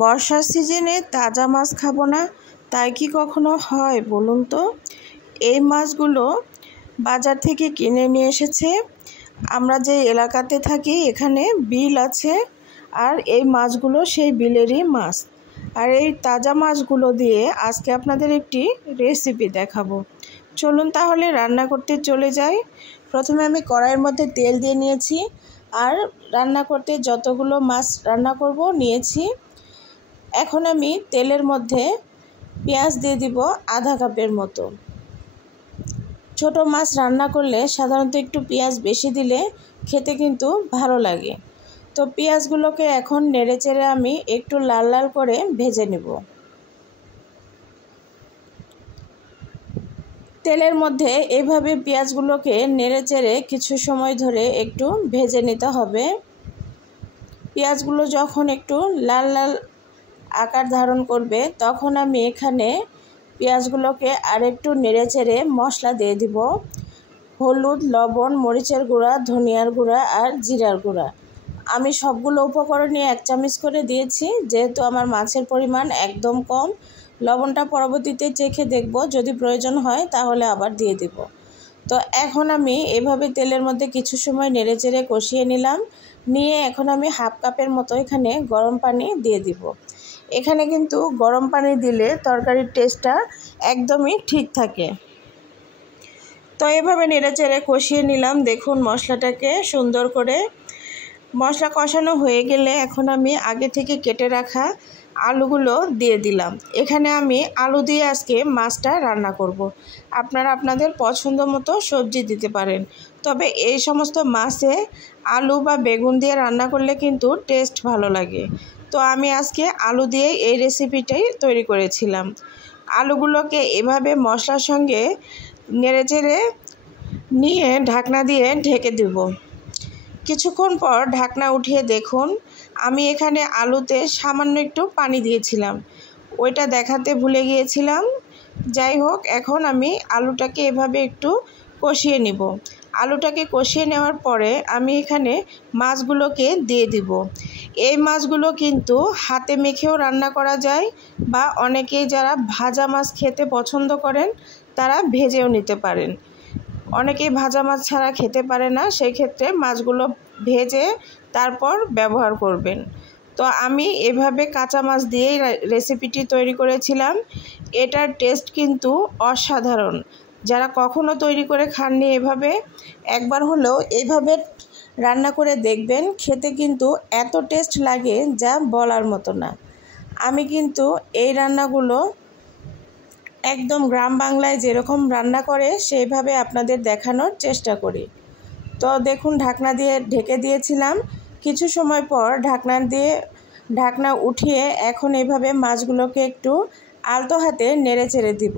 বর্ষার সিজনে তাজা মাছ খাবো না, তাই কি কখনো হয় বলুন তো? এই মাছগুলো বাজার থেকে কিনে নিয়ে এসেছে। আমরা যে এলাকাতে থাকি এখানে বিল আছে, আর এই মাছগুলো সেই বিলেরই মাছ। আর এই তাজা মাছগুলো দিয়ে আজকে আপনাদের একটি রেসিপি দেখাবো। চলুন তাহলে রান্না করতে চলে যাই। প্রথমে আমি কড়াইয়ের মধ্যে তেল দিয়ে নিয়েছি, আর রান্না করতে যতগুলো মাছ রান্না করব নিয়েছি। এখন আমি তেলের মধ্যে পেঁয়াজ দিয়ে দিব আধা কাপের মতো। ছোট মাছ রান্না করলে সাধারণত একটু পেঁয়াজ বেশি দিলে খেতে কিন্তু ভালো লাগে। তো পেঁয়াজগুলোকে এখন নেড়েচেড়ে আমি একটু লাল লাল করে ভেজে নেব। তেলের মধ্যে এইভাবে পেঁয়াজগুলোকে নেড়েচেড়ে কিছু সময় ধরে একটু ভেজে নিতে হবে। পেঁয়াজগুলো যখন একটু লাল লাল আকার ধারণ করবে তখন আমি এখানে পেঁয়াজগুলোকে আরেকটু নেড়েচেড়ে মশলা দিয়ে দিব। হলুদ, লবণ, মরিচের গুঁড়া, ধনিয়ার গুঁড়া আর জিরার গুঁড়া। আমি সবগুলো উপকরণই 1 চামচ করে দিয়েছি, যেহেতু আমার মাছের পরিমাণ একদম কম। লবণটা পরবর্তীতে চেখে দেখব, যদি প্রয়োজন হয় তাহলে আবার দিয়ে দিব। তো এখন আমি এভাবে তেলের মধ্যে কিছু সময় নেড়েচেড়ে কষিয়ে নিলাম। নিয়ে এখন আমি হাফ কাপের মতো এখানে গরম পানি দিয়ে দিব। এখানে কিন্তু গরম পানি দিলে তরকারির টেস্টটা একদমই ঠিক থাকে। তো এভাবে নেড়েচেড়ে কষিয়ে নিলাম। দেখুন মশলাটাকে সুন্দর করে। মশলা কষানো হয়ে গেলে এখন আমি আগে থেকে কেটে রাখা আলুগুলো দিয়ে দিলাম। এখানে আমি আলু দিয়ে আজকে মাছটা রান্না করব। আপনারা আপনাদের পছন্দ মতো সবজি দিতে পারেন, তবে এই সমস্ত মাছে আলু বা বেগুন দিয়ে রান্না করলে কিন্তু টেস্ট ভালো লাগে। তো আমি আজকে আলু দিয়ে এই রেসিপিটাই তৈরি করেছিলাম। আলুগুলোকে এভাবে মশলার সঙ্গে নেড়েচেড়ে নিয়ে ঢাকনা দিয়ে ঢেকে দেব। কিছুক্ষণ পর ঢাকনা উঠিয়ে দেখুন, আমি এখানে আলুতে সামান্য একটু পানি দিয়েছিলাম, ওইটা দেখাতে ভুলে গিয়েছিলাম। যাই হোক, এখন আমি আলুটাকে এভাবে একটু কষিয়ে নিব। আলুটাকে কষিয়ে নেওয়ার পরে আমি এখানে মাছগুলোকে দিয়ে দিব। এই মাছগুলো কিন্তু হাতে মেখেও রান্না করা যায়, বা অনেকেই যারা ভাজা মাছ খেতে পছন্দ করেন তারা ভেজেও নিতে পারেন। অনেকেই ভাজা মাছ ছাড়া খেতে পারে না, সেই ক্ষেত্রে মাছগুলো ভেজে তারপর ব্যবহার করবেন। তো আমি এভাবে কাঁচা মাছ দিয়েই রেসিপিটি তৈরি করেছিলাম। এটার টেস্ট কিন্তু অসাধারণ। যারা কখনো তৈরি করে খাননি এভাবে, একবার হলেও এইভাবে রান্না করে দেখবেন। খেতে কিন্তু এত টেস্ট লাগে যা বলার মতো না। আমি কিন্তু এই রান্নাগুলো একদম গ্রাম বাংলায় যেরকম রান্না করে সেইভাবে আপনাদের দেখানোর চেষ্টা করি। তো দেখুন ঢাকনা দিয়ে ঢেকে দিয়েছিলাম। কিছু সময় পর ঢাকনা উঠিয়ে এখন এইভাবে মাছগুলোকে একটু আলতো হাতে নেড়েচেড়ে দিব।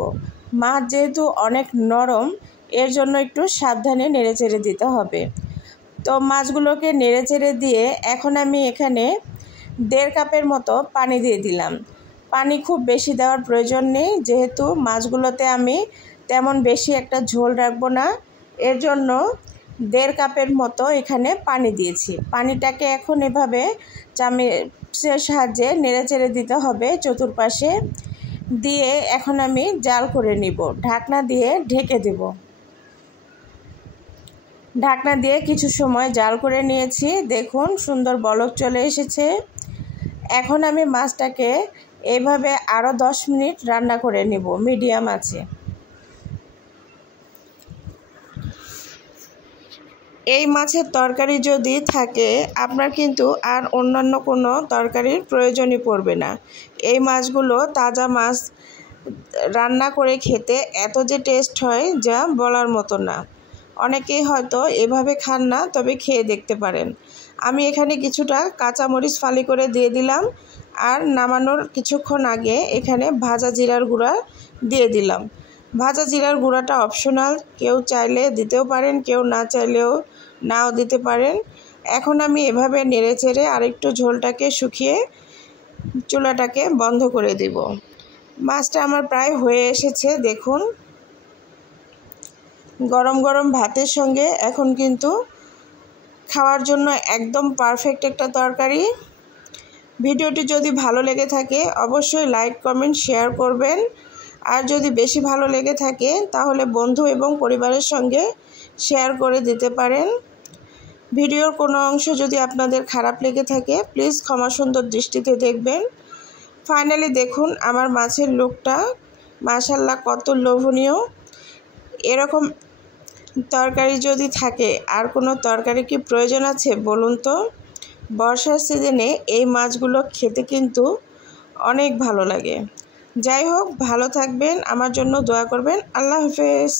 মাছ যেহেতু অনেক নরম, এর জন্য একটু সাবধানে নেড়েচেড়ে দিতে হবে। তো মাছগুলোকে নেড়েচেড়ে দিয়ে এখন আমি এখানে 1.5 কাপের মতো পানি দিয়ে দিলাম। পানি খুব বেশি দেওয়ার প্রয়োজন নেই, যেহেতু মাছগুলোতে আমি তেমন বেশি একটা ঝোল রাখবো না। এর জন্য 1.5 কাপের মতো এখানে পানি দিয়েছি। পানিটাকে এখন এভাবে চামচের সাহায্যে নেড়েচেড়ে দিতে হবে চতুর্পাশে। দিয়ে এখন আমি জাল করে নিব। ঢাকনা দিয়ে ঢেকে দেব। ঢাকনা দিয়ে কিছু সময় জাল করে নিয়েছি। দেখুন সুন্দর বলক চলে এসেছে। এখন আমি মাছটাকে এইভাবে আরও 10 মিনিট রান্না করে নেব মিডিয়াম আঁচে। এই মাছের তরকারি যদি থাকে আপনার কিন্তু আর অন্যান্য কোনো তরকারির প্রয়োজনই পড়বে না। এই মাছগুলো তাজা মাছ রান্না করে খেতে এত যে টেস্ট হয় যা বলার মতো না। অনেকেই হয়তো এভাবে খান না, তবে খেয়ে দেখতে পারেন। আমি এখানে কিছুটা কাঁচামরিচ ফালি করে দিয়ে দিলাম, আর নামানোর কিছুক্ষণ আগে এখানে ভাজা জিরার গুঁড়া দিয়ে দিলাম। ভাজা জিরার গুঁড়াটা অপশনাল, কেউ চাইলে দিতেও পারেন, কেউ না চাইলেও নাও দিতে পারেন। এখন আমি এভাবে নেড়েচেড়ে আরেকটু ঝোলটাকে শুকিয়ে চুলাটাকে বন্ধ করে দিব। মাছটা আমার প্রায় হয়ে এসেছে। দেখুন গরম গরম ভাতের সঙ্গে এখন কিন্তু খাওয়ার জন্য একদম পারফেক্ট একটা তরকারি। ভিডিওটি যদি ভালো লেগে থাকে অবশ্যই লাইক কমেন্ট শেয়ার করবেন। আর যদি বেশি ভালো লেগে থাকে তাহলে বন্ধু এবং পরিবারের সঙ্গে শেয়ার করে দিতে পারেন। ভিডিওর কোনো অংশ যদি আপনাদের খারাপ লেগে থাকে প্লিজ ক্ষমা সুন্দর দৃষ্টিতে দেখবেন। ফাইনালি দেখুন আমার মাছের লুকটা মাশাআল্লাহ কত লোভনীয়। এরকম তরকারি যদি থাকে আর কোনো তরকারি কি প্রয়োজন আছে বলুন তো? বর্ষার সিজনে এই মাছগুলো খেতে কিন্তু অনেক ভালো লাগে। যাই হোক, ভালো থাকবেন, আমার জন্য দোয়া করবেন। আল্লাহ হাফেজ।